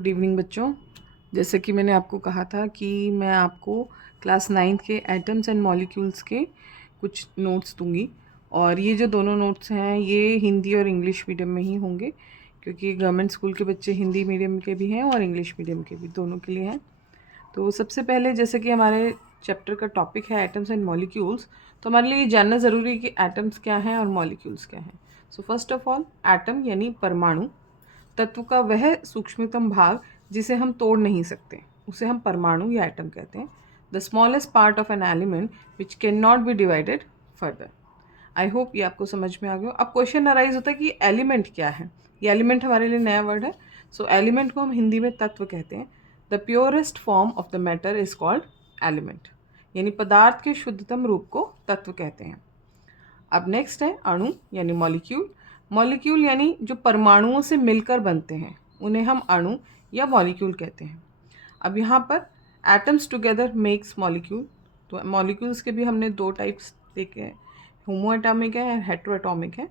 Good evening बच्चों। जैसे कि मैंने आपको कहा था कि मैं आपको क्लास 9th के एटम्स एंड मॉलिक्यूल्स के कुछ नोट्स दूंगी, और ये जो दोनों नोट्स हैं ये हिंदी और इंग्लिश मीडियम में ही होंगे, क्योंकि गवर्नमेंट स्कूल के बच्चे हिंदी मीडियम के भी हैं और इंग्लिश मीडियम के भी, दोनों के लिए हैं। तो सबसे पहले जैसे कि हमारे चैप्टर का टॉपिक है एटम्स एंड मॉलिक्यूल्स, तो हमारे लिए ये जानना ज़रूरी है कि एटम्स क्या हैं और मॉलिक्यूल्स क्या हैं। So first of all, atom यानी परमाणु, तत्व का वह सूक्ष्मतम भाग जिसे हम तोड़ नहीं सकते उसे हम परमाणु या एटम कहते हैं। The smallest part of an element which can not be divided further. I hope ये आपको समझ में आ गया। अब क्वेश्चन अराइज होता है कि एलिमेंट क्या है। ये एलिमेंट हमारे लिए नया वर्ड है। सो एलिमेंट को हम हिंदी में तत्व कहते हैं। The purest form of the matter is called element, यानी पदार्थ के शुद्धतम रूप को तत्व कहते हैं। अब नेक्स्ट है अणु यानी मॉलिक्यूल। मॉलिक्यूल यानी जो परमाणुओं से मिलकर बनते हैं उन्हें हम अणु या मॉलिक्यूल कहते हैं। अब यहाँ पर एटम्स टुगेदर मेक्स मॉलिक्यूल। तो मॉलिक्यूल्स के भी हमने दो टाइप्स देखे हैं, होमो एटॉमिक है और हेट्रो एटॉमिक है।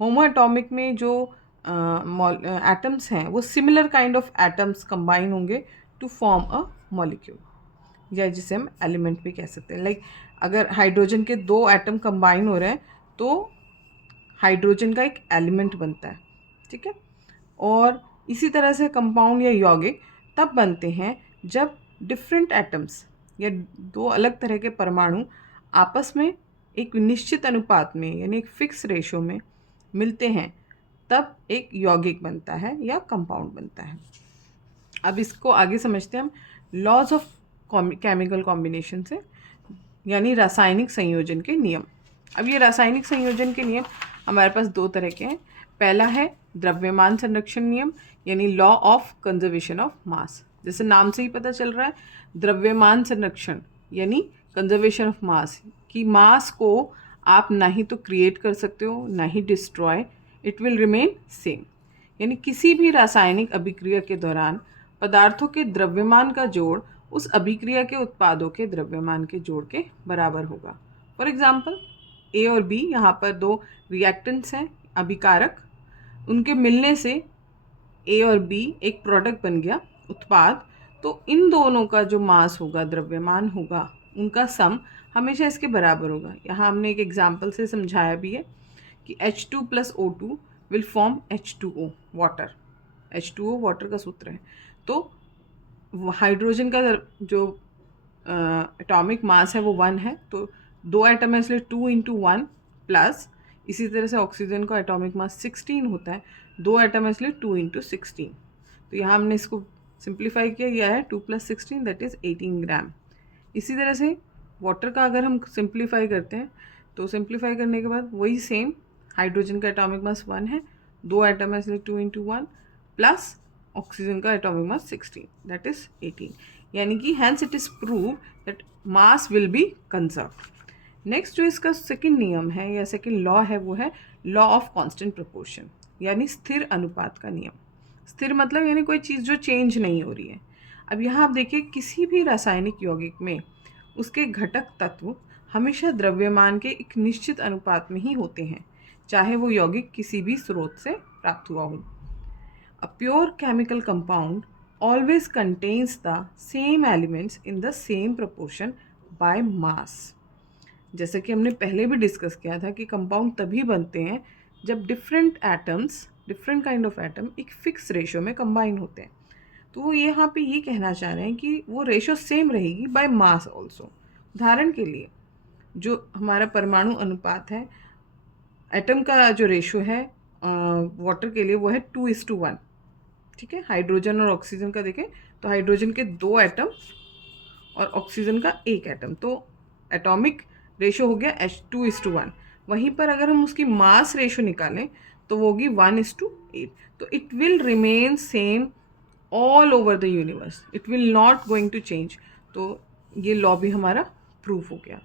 होमो एटॉमिक में जो एटम्स हैं वो similar kind of atoms combine होंगे टू फॉर्म अ मॉलिक्यूल, या जिसे हम एलिमेंट भी कह सकते हैं। लाइक अगर हाइड्रोजन के दो एटम कंबाइन हो रहे हैं तो हाइड्रोजन का एक एलिमेंट बनता है, ठीक है। और इसी तरह से कंपाउंड या यौगिक तब बनते हैं जब डिफरेंट एटम्स या दो अलग तरह के परमाणु आपस में एक निश्चित अनुपात में यानी एक फिक्स रेशो में मिलते हैं, तब एक यौगिक बनता है या कंपाउंड बनता है। अब इसको आगे समझते हैं हम लॉज ऑफ केमिकल कॉम्बिनेशन से, यानी रासायनिक संयोजन के नियम। अब ये रासायनिक संयोजन के नियम हमारे पास दो तरह के हैं। पहला है द्रव्यमान संरक्षण नियम, यानी law of conservation of mass. जैसे नाम से ही पता चल रहा है, द्रव्यमान संरक्षण यानी कंजर्वेशन ऑफ मास, कि मास को आप ना ही तो क्रिएट कर सकते हो ना ही destroy, it will remain same. यानी किसी भी रासायनिक अभिक्रिया के दौरान पदार्थों के द्रव्यमान का जोड़ उस अभिक्रिया के उत्पादों के द्रव्यमान के जोड़ के बराबर होगा। फॉर एग्जाम्पल, ए और बी, यहाँ पर दो रिएक्टेंट्स हैं अभिकारक, उनके मिलने से ए और बी एक प्रोडक्ट बन गया, उत्पाद। तो इन दोनों का जो मास होगा, द्रव्यमान होगा, उनका सम हमेशा इसके बराबर होगा। यहाँ हमने एक एग्जाम्पल से समझाया भी है कि H2 + O2 will form H2O, water. H2O water का सूत्र है। तो हाइड्रोजन का जो एटॉमिक मास है वो 1 है, तो दो एटम है इसलिए 2 × 1 प्लस, इसी तरह से ऑक्सीजन का एटॉमिक मास 16 होता है, दो एटम है इसलिए 2 × 16। तो यहाँ हमने इसको सिंप्लीफाई किया, यह है 2 + 16 दैट इज़ 18 ग्राम। इसी तरह से वाटर का अगर हम सिंप्लीफाई करते हैं तो सिंप्लीफाई करने के बाद वही सेम, हाइड्रोजन का एटॉमिक मास 1 है, दो एटम है इसलिए 2 × 1 प्लस ऑक्सीजन का एटॉमिक मास 16 दैट इज 18। यानी कि hence it is prove that mass will be conserved. Next जो इसका सेकंड नियम है या सेकंड लॉ है वो है लॉ ऑफ कांस्टेंट प्रोपोर्शन, यानी स्थिर अनुपात का नियम। स्थिर मतलब यानी कोई चीज़ जो चेंज नहीं हो रही है। अब यहाँ आप देखिए, किसी भी रासायनिक यौगिक में उसके घटक तत्व हमेशा द्रव्यमान के एक निश्चित अनुपात में ही होते हैं, चाहे वो यौगिक किसी भी स्रोत से प्राप्त हुआ हो। A pure chemical compound always contains the same elements in the same proportion by mass। जैसे कि हमने पहले भी डिस्कस किया था कि कंपाउंड तभी बनते हैं जब different atoms, different kind of atom एक फिक्स रेशो में कंबाइन होते हैं। तो वो यहाँ पे ये कहना चाह रहे हैं कि वो रेशो सेम रहेगी बाय मास ऑल्सो। उदाहरण के लिए जो हमारा परमाणु अनुपात है, एटम का जो रेशो है वाटर के लिए वो है 2:1, ठीक है। हाइड्रोजन और ऑक्सीजन का देखें तो हाइड्रोजन के दो एटम और ऑक्सीजन का एक एटम, तो एटॉमिक रेशो हो गया H2:1। वहीं पर अगर हम उसकी मास रेशो निकालें तो वो होगी 1:8। तो it will remain same all over the universe, it will not going to change. तो ये लॉ भी हमारा प्रूफ हो गया।